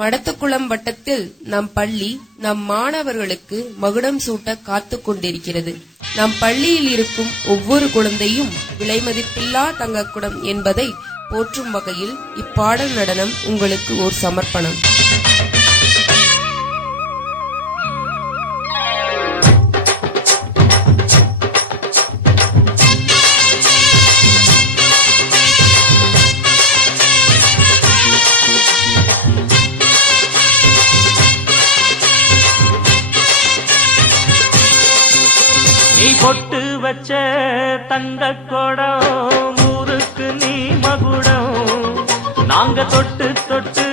மடத்துக்குளம் வட்டத்தில் நம் பள்ளி நம் மாணவர்களுக்கு மகுடம் சூட்ட காத்து கொண்டிருக்கிறது. நம் பள்ளியில் இருக்கும் ஒவ்வொரு குழந்தையும் விலைமதிப்பில்லா தங்கக்குடம் என்பதை போற்றும் வகையில் இப்பாடல் நடனம் உங்களுக்கு ஓர் சமர்ப்பணம். நீ பொட்டு வச்ச தங்க கொடம் ஊருக்கு நீ மகுடம், நாங்க தொட்டு தொட்டு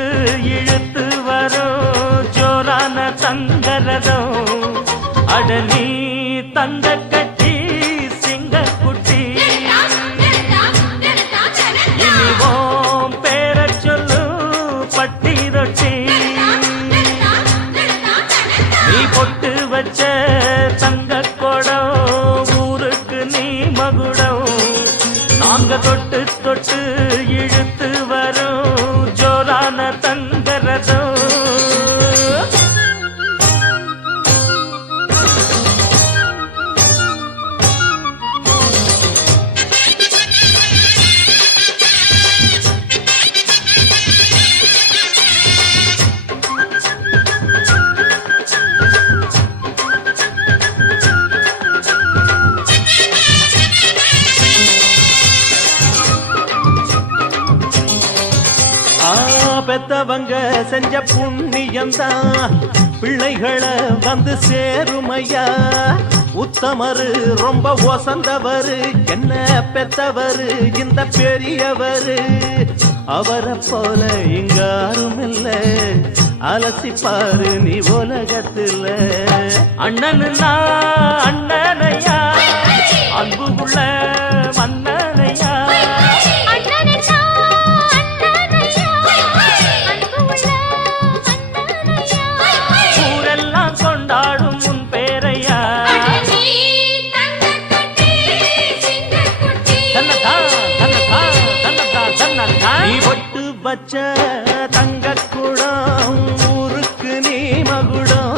இழுத்து வரோம் ஜோரான தங்கரதம். அட நீ தங்க கட்டி சிங்க குட்டி, இனிவோம் பேர சொல்லு பட்டி ரொட்டி. நீ பொட்டு வச்ச தங்க கொடம் ஊருக்கு நீ மகுடம், நாங்க தொட்டு தொட்டு இழுத்து வரோம் ஜோரான தங்கரதம். பெத்தவங்க செஞ்ச புண்ணியம்தான் பிள்ளைகளை வந்து சேருமையா. உத்தமரு ரொம்ப ஒசந்தவரு, என்ன பெத்தவரு இந்த பெரியவரு. அவரை போல இங்காரும் இல்ல, அலசிப்பாரு நீ உலகத்துல. அண்ணனுன்னா அண்ணனையா, அன்பு உள்ள மன்னனையா. வச்ச தங்க குடம் ஊருக்கு நீ மகுடம்,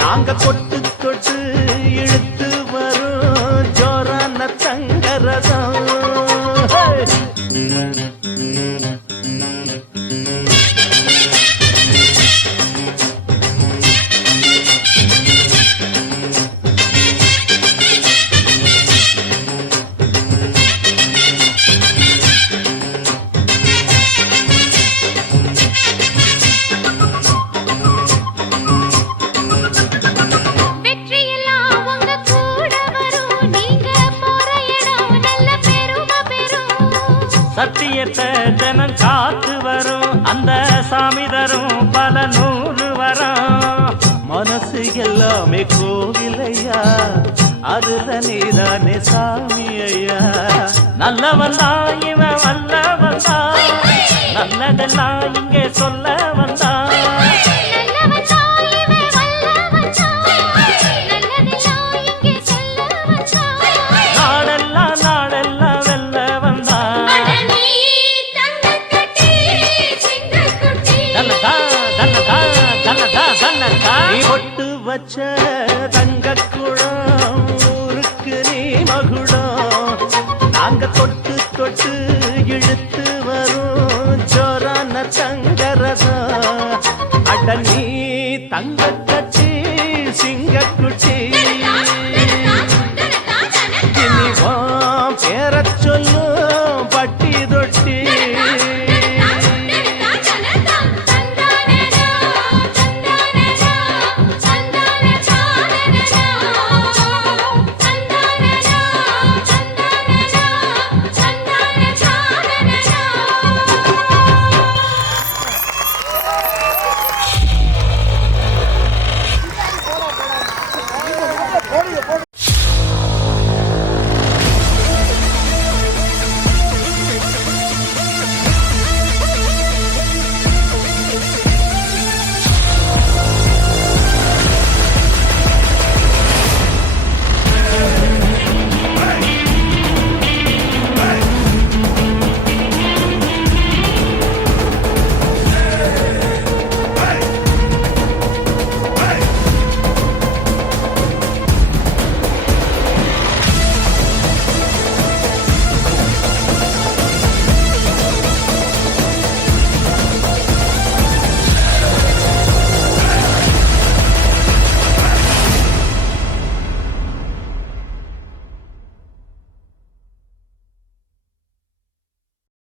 நாங்க கொட்டு தொட்டு இழுத்து வரும் ஜோரான தங்கரதம். சத்தியத்தை ஜனம் காத்து வரும், அந்த சாமி தரும் பல நூறு வரும். மனசு எல்லாமே கோவிலையா, அதுல நீதானே சாமி ஐயா. நல்லவன் தான் இவன் வல்லவன் தான், நல்லதெல்லாம் இங்கே சொல்ல வந்தான். நீ பொட்டு வச்ச தங்க குடம் ஊருக்கு நீ மகுடம், நாங்க தொட்டு தொட்டு இழுத்து வரும் ஜோரான தங்கரதம். அட நீ தங்க